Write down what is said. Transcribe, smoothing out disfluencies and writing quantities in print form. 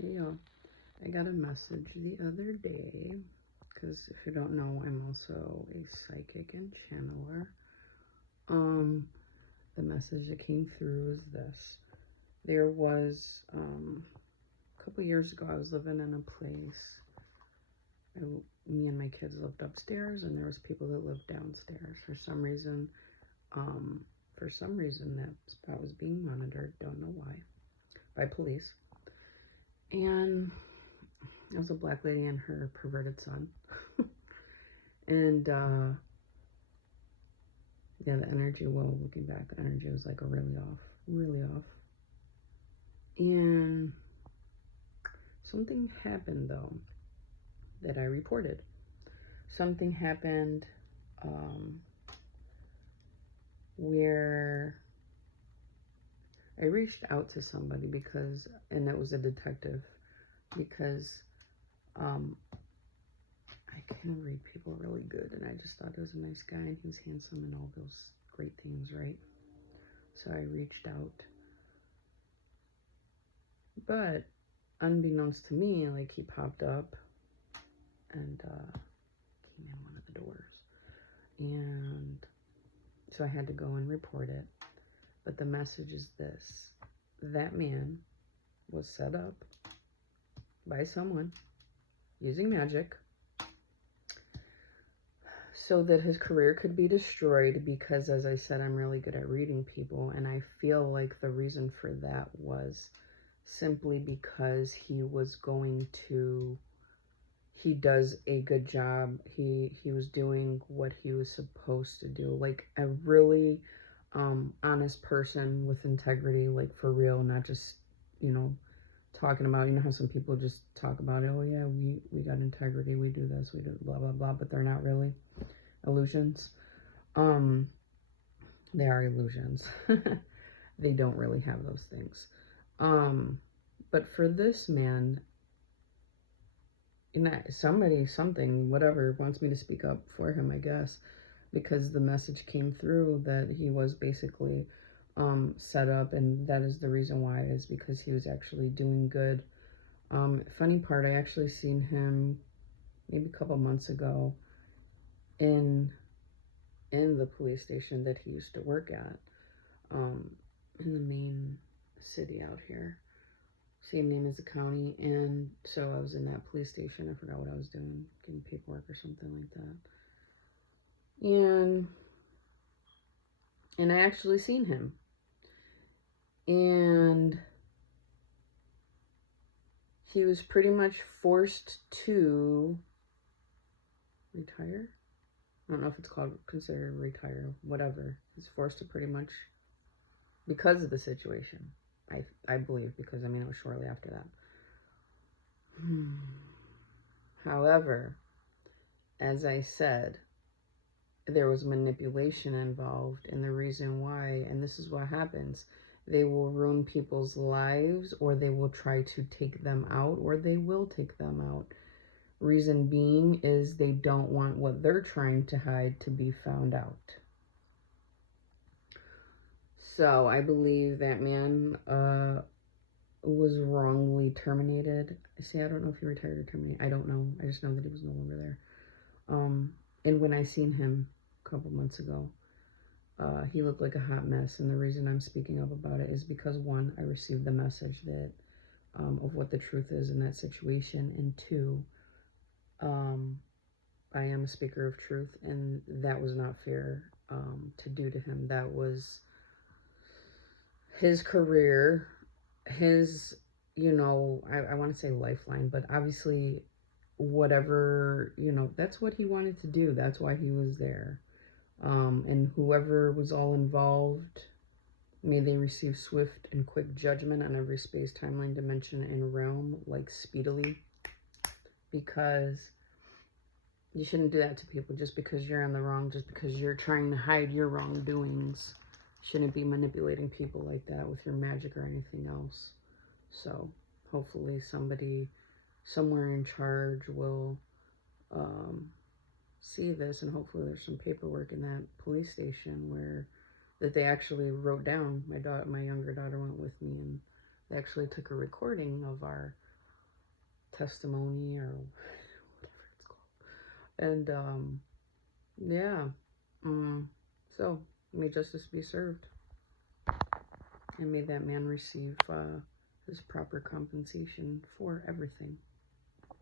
Yeah, I got a message the other day because if you don't know, I'm also a psychic and channeler. Um, the message that came through is this. There was a couple years ago, I was living in a place. I, Me and my kids lived upstairs, and there was people that lived downstairs. Um, for some reason, that spot was being monitored. Don't know why, by police. And it was a black lady and her perverted son. And yeah, the energy, well, looking back, the energy was like really off, really off. And something happened though that I reported. Something happened um, where I reached out to somebody and it was a detective, because I can read people really good, and I just thought he was a nice guy and he was handsome and all those great things, right? So I reached out, but unbeknownst to me, like, he popped up and came in one of the doors, and so I had to go and report it. But the message is this: that man was set up by someone using magic so that his career could be destroyed, because, as I said, I'm really good at reading people, and I feel like the reason for that was simply because he does a good job. He was doing what he was supposed to do, like a really honest person with integrity, like for real, not just, you know, talking about, you know how some people just talk about it, oh yeah, we got integrity, we do this, we do blah blah blah, but they're not really. Illusions. um they are illusions. They don't really have those things. But for this man, somebody, something, whatever, wants me to speak up for him, I guess, because the message came through that he was basically set up, and that is the reason why, is because he was actually doing good. Funny part, I actually seen him maybe a couple months ago in the police station that he used to work at, um, in the main city out here. Same name as the county. And so I was in that police station. I forgot what I was doing, getting paperwork or something like that. And I actually seen him. And he was pretty much forced to retire. I don't know if it's considered retire, whatever. He's forced to pretty much, because of the situation. I believe, because I mean, it was shortly after that. However, as I said, there was manipulation involved, and the reason why, and this is what happens, they will ruin people's lives, or they will try to take them out, or they will take them out. Reason being is they don't want what they're trying to hide to be found out. So I believe that man was wrongly terminated. See, I don't know if he retired or terminated. I don't know. I just know that he was no longer there. And when I seen him a couple months ago, he looked like a hot mess. And the reason I'm speaking up about it is because, one, I received the message that of what the truth is in that situation, and two, I am a speaker of truth, and that was not fair to do to him. That was his career, his, I want to say lifeline, but obviously, whatever, that's what he wanted to do. That's why he was there. And whoever was all involved, may they receive swift and quick judgment on every space, timeline, dimension, and realm, like speedily, because you shouldn't do that to people just because you're in the wrong, just because you're trying to hide your wrongdoings. Shouldn't be manipulating people like that with your magic or anything else. So hopefully somebody somewhere in charge will see this, and hopefully there's some paperwork in that police station where that they actually wrote down. My younger daughter went with me, and they actually took a recording of our testimony or whatever it's called. And yeah, so may justice be served, and may that man receive his proper compensation for everything.